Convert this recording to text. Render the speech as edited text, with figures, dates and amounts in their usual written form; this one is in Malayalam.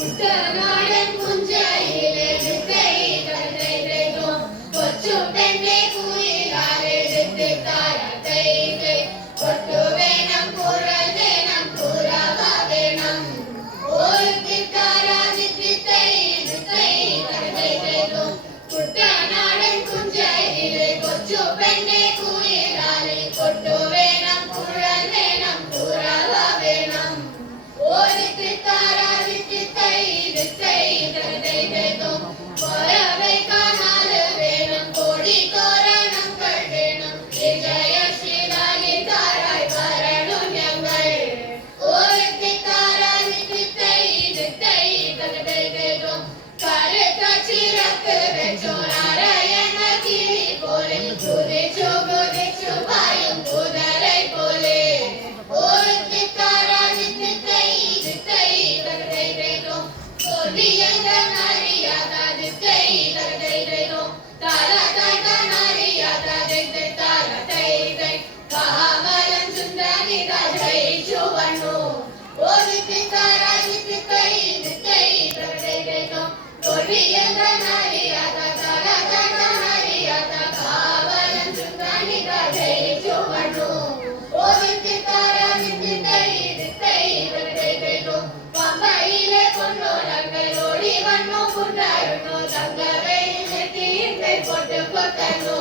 കുട്ടനാടൻ പുഞ്ചയിലെടുത്തേ കടതൈതോ കൊച്ചുപെണ്ണെ കുയിലാലെടുത്ത് താരതൈതേ കൊട്ടു വേണം കുഴൽ വേണം കുരവ വേണം ഓരുത്തിക്കാരാതിത്തൈ കടതൈതോ കുട്ടനാടൻ പുഞ്ചയിലെ കൊച്ചുപെണ്ണെ കുയിലാലെ കൊട്ടു വേണം കുഴൽ വേണം കുരവ വേണം ഓരുത്തിക്കാരാതിത്തൈ കടതൈതോ കൊരവൈ കാണാല് വേണം കോടി തോരണങ്ങൾ വേണം വിജയശീലാലിതാരായി വരണം ഞങ്ങൾ ഓരുത്തിക്കാരാതിത്തൈ കടതൈതോ കരുത്ത ചിറക്ക് വെച്ചോരാരയണ കിളി പോലെ കുതിച്ചു കുതിച്ചു പായും കുതിരൈ പോലെ ഓരുത്തിക്കാരാതിത്തൈ കടതൈതോ കൊടിയങ്കനറിയാതൈ കടതൈതോ താരതൈതനറിയാതൈ താരതൈതൈ കാമലം സുന്ദരിത ജയിച്ചു വന്നു ഓരുത്തിക്കാരാതിത്തൈ കടതൈതോ കൊടിയങ്കനറിയാത താരതൈതനറിയാത കാമലം സുന്ദരിത ജയിച്ചു വന്നു ഓരുത്തിക്കാരാതിത്തൈ കടതൈതോ പമ്പയിലെ കൊണ്ടോടങ്ങൾ ഓടി വന്നു കുണ്ടായിരുന്നു തങ്കവയിൽ തീർത്ത് കൊണ്ടു കൊത്തന്നു